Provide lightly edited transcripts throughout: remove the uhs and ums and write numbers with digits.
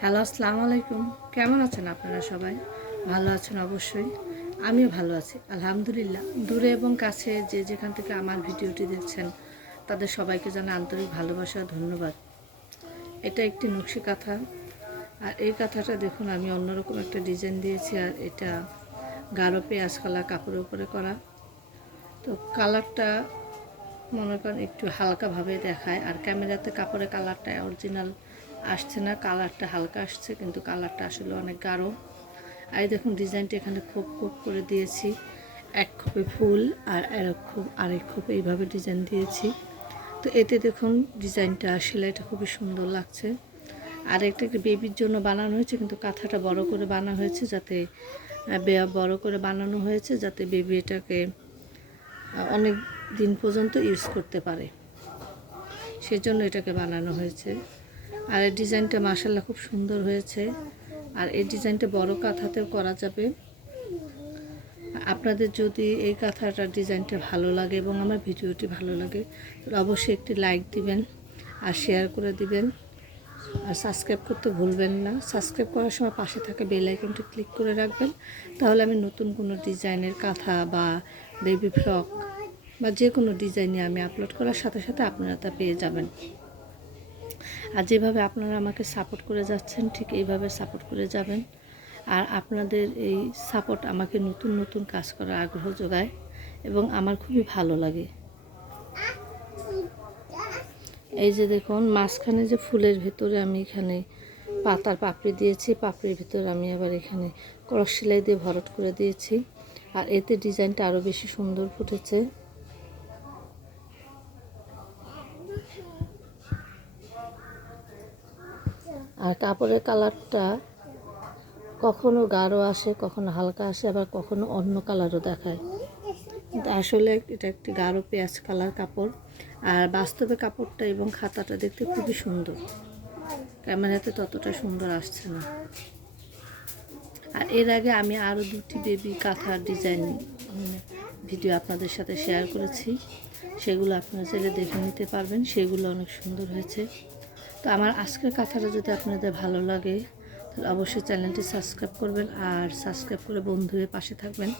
Hello, আসসালামু আলাইকুম। কেমন আছেন আপনারা সবাই? ভালো আছেন অবশ্যই। আমিও ভালো আছি আলহামদুলিল্লাহ। দূরে এবং কাছে যে যেখান থেকে আমার ভিডিওটি দেখছেন তাদের সবাইকে জানাই আন্তরিক ভালোবাসা ও ধন্যবাদ। এটা একটি নকশি কাঁথা। আর এই কাঁথাটা দেখুন আমি অন্যরকম একটা ডিজাইন দিয়েছি। আর এটা গাঢ় পেঁয়াজ কালার কাপড়ের উপরে করা। তো কালারটা মনে করেন একটু হালকাভাবে দেখায়। আর ক্যামেরাতে কাপড়ের কালারটা অরিজিনাল আসছে না, কালারটা হালকা আসছে, কিন্তু কালারটা আসলে অনেক গাঢ়। আর দেখুন ডিজাইনটা এখানে খোপ খোপ করে দিয়েছি, এক খোপে ফুল আর আরেক খোপে এইভাবে ডিজাইন দিয়েছি। তো এতে দেখুন ডিজাইনটা সেলাইটা খুবই সুন্দর লাগছে। আর একটা বেবির জন্য বানানো হয়েছে, কিন্তু কাঁথাটা বড় করে বানানো হয়েছে যাতে বড় করে বানানো হয়েছে যাতে বেবি এটাকে অনেক দিন পর্যন্ত ইউজ করতে পারে, সেজন্য এটাকে বানানো হয়েছে। আর এই ডিজাইনটা মাশাআল্লাহ খুব সুন্দর হয়েছে। আর এই ডিজাইনটা বড় কাঁথাতেও করা যাবে। আপনাদের যদি এই কাঁথাটার ডিজাইনটা ভালো লাগে এবং আমার ভিডিওটি ভালো লাগে তাহলে অবশ্যই একটি লাইক দিবেন আর শেয়ার করে দিবেন। আর সাবস্ক্রাইব করতে ভুলবেন না। সাবস্ক্রাইব করার সময় পাশে থাকা বেল আইকনটি ক্লিক করে রাখবেন, তাহলে আমি নতুন কোনো ডিজাইনের কাঁথা বা বেবি ফ্রক বা যে কোনো ডিজাইনে আমি আপলোড করার সাথে সাথে আপনারা তা পেয়ে যাবেন। আর যেভাবে আপনারা আমাকে সাপোর্ট করে যাচ্ছেন ঠিক এইভাবে সাপোর্ট করে যাবেন। আর আপনাদের এই সাপোর্ট আমাকে নতুন নতুন কাজ করার আগ্রহ যোগায় এবং আমার খুবই ভালো লাগে। এই যে দেখুন মাঝখানে যে ফুলের ভিতরে আমি এখানে পাতার পাপড়ি দিয়েছি, পাপড়ির ভিতরে আমি আবার এখানে ক্রস সেলাই দিয়ে ভরাট করে দিয়েছি। আর এতে ডিজাইনটা আরও বেশি সুন্দর ফুটেছে। আর কাপড়ের কালারটা কখনো গাঢ় আসে, কখনো হালকা আসে, আবার কখনো অন্য কালারও দেখায়। কিন্তু আসলে এটা একটি গাঢ় পেঁয়াজ কালার কাপড়। আর বাস্তবে কাপড়টা এবং খাতাটা দেখতে খুবই সুন্দর, ক্যামেরাতে ততটা সুন্দর আসছে না। আর এর আগে আমি আরও দুটি বেবি কাঁথার ডিজাইন ভিডিও আপনাদের সাথে শেয়ার করেছি, সেগুলো আপনারা চাইলে দেখে নিতে পারবেন, সেগুলো অনেক সুন্দর হয়েছে। তো আমার আজকের কাঁথাটা যদি আপনাদের ভালো লাগে তাহলে অবশ্যই চ্যানেলটি সাবস্ক্রাইব করবেন আর সাবস্ক্রাইব করে বন্ধু হয়ে পাশে থাকবেন।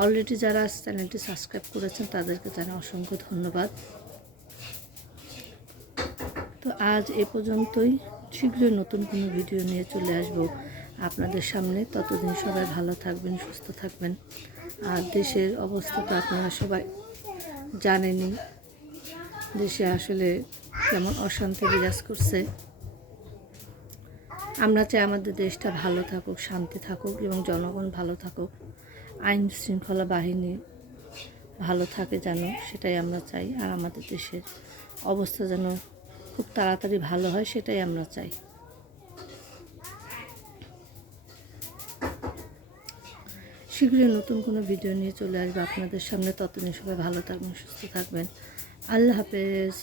অলরেডি যারা চ্যানেলটি সাবস্ক্রাইব করেছেন তাদেরকে জানাই অসংখ্য ধন্যবাদ। তো আজ এ পর্যন্তই। শীঘ্রই নতুন কোনো ভিডিও নিয়ে চলে আসব আপনাদের সামনে। ততদিন সবাই ভালো থাকবেন, সুস্থ থাকবেন। আর দেশের অবস্থা তো আপনারা সবাই জানেনই, দেশে আসলে কেমন অশান্তি বিরাজ করছে। আমরা চাই আমাদের দেশটা ভালো থাকুক, শান্তি থাকুক এবং জনগণ ভালো থাকুক, আইন শৃঙ্খলা বাহিনী ভালো থাকে যেন, সেটাই আমরা চাই। আর আমাদের দেশের অবস্থা যেন খুব তাড়াতাড়ি ভালো হয়, সেটাই আমরা চাই। শীঘ্রই নতুন কোনো ভিডিও নিয়ে চলে আসবে আপনাদের সামনে। ততদিন সবাই ভালো থাকবেন, সুস্থ থাকবেন। আল্লাহ হাফেজ।